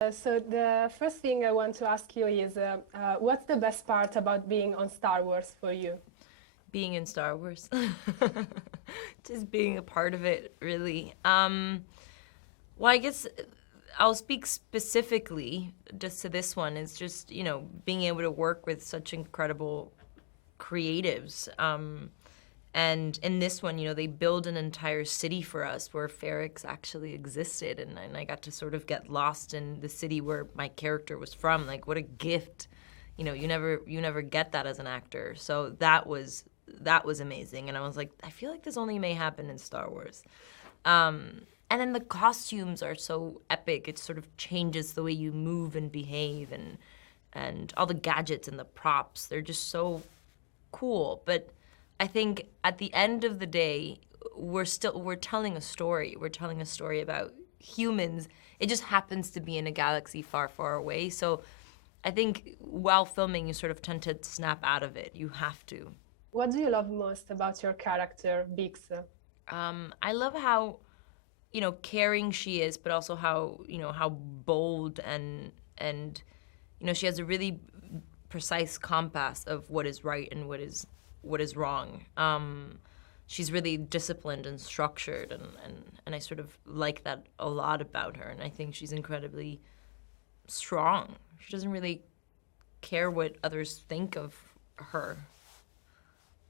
So the first thing I want to ask you is, what's the best part about being on Star Wars for you? Being in Star Wars. Just being a part of it, really. Well, I guess I'll speak specifically just to this one. It's just, being able to work with such incredible creatives. And in this one, they build an entire city for us where Ferrix actually existed. And I got to sort of get lost in the city where my character was from. Like, what a gift. You never get that as an actor. So that was amazing. And I was like, I feel like this only may happen in Star Wars. And then the costumes are so epic. It sort of changes the way you move and behave, and all the gadgets and the props. They're just so cool. But I think at the end of the day, we're telling a story. We're telling a story about humans. It just happens to be in a galaxy far, far away. So I think while filming, you sort of tend to snap out of it. You have to. What do you love most about your character, Bix? I love how, caring she is, but also how bold and she has a really precise compass of what is right and what is wrong. She's really disciplined and structured, and I sort of like that a lot about her. And I think she's incredibly strong. She doesn't really care what others think of her.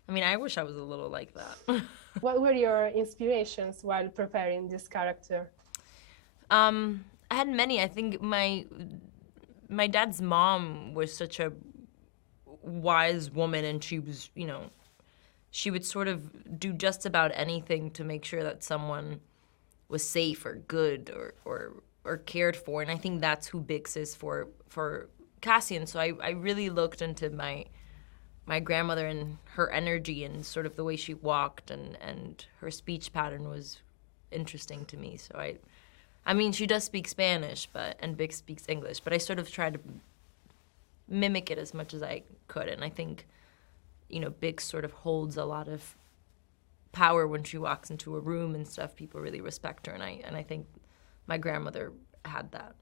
I mean, I wish I was a little like that. What were your inspirations while preparing this character? I had many. I think my dad's mom was such a wise woman, and she was, she would sort of do just about anything to make sure that someone was safe or good or cared for. And I think that's who Bix is for Cassian. So I really looked into my grandmother and her energy and sort of the way she walked and her speech pattern was interesting to me. So I mean, she does speak Spanish, and Bix speaks English, but I sort of tried to mimic it as much as I could. And I think, Bix sort of holds a lot of power when she walks into a room and stuff. People really respect her, and I think my grandmother had that.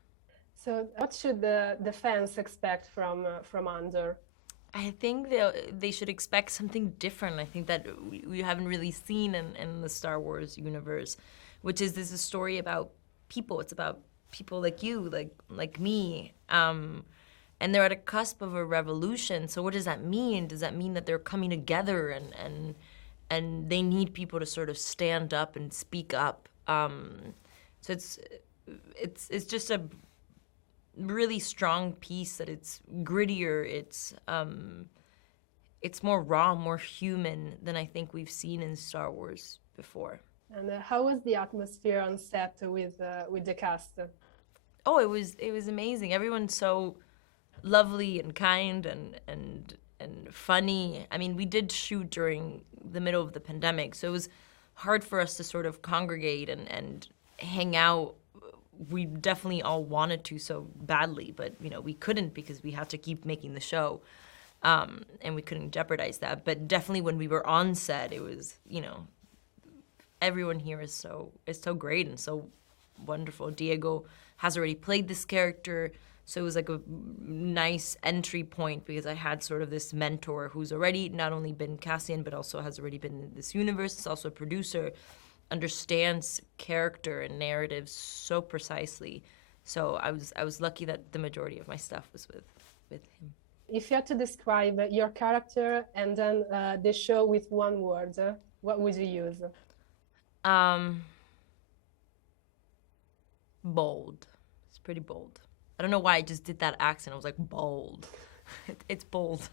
So what should the fans expect from Andor? I think they should expect something different. I think that we haven't really seen in the Star Wars universe, which is this is a story about people. It's about people like you, like me, and they're at a cusp of a revolution. So what does that mean? Does that mean that they're coming together and they need people to sort of stand up and speak up? So it's just a really strong piece that it's grittier, it's more raw, more human than I think we've seen in Star Wars before. And how was the atmosphere on set with the cast? Oh, it was amazing. Everyone's so lovely and kind and funny. I mean, we did shoot during the middle of the pandemic, so it was hard for us to sort of congregate and hang out. We definitely all wanted to so badly, but we couldn't because we had to keep making the show, and we couldn't jeopardize that. But definitely when we were on set, it was everyone here is so great and so wonderful. Diego has already played this character, so it was like a nice entry point because I had sort of this mentor who's already not only been Cassian but also has already been in this universe. Is also a producer. Understands character and narratives so precisely. So I was lucky that the majority of my stuff was with him. If you had to describe your character and then the show with one word, what would you use? Bold. It's pretty bold. I don't know why I just did that accent. I was like, bold. It's bold.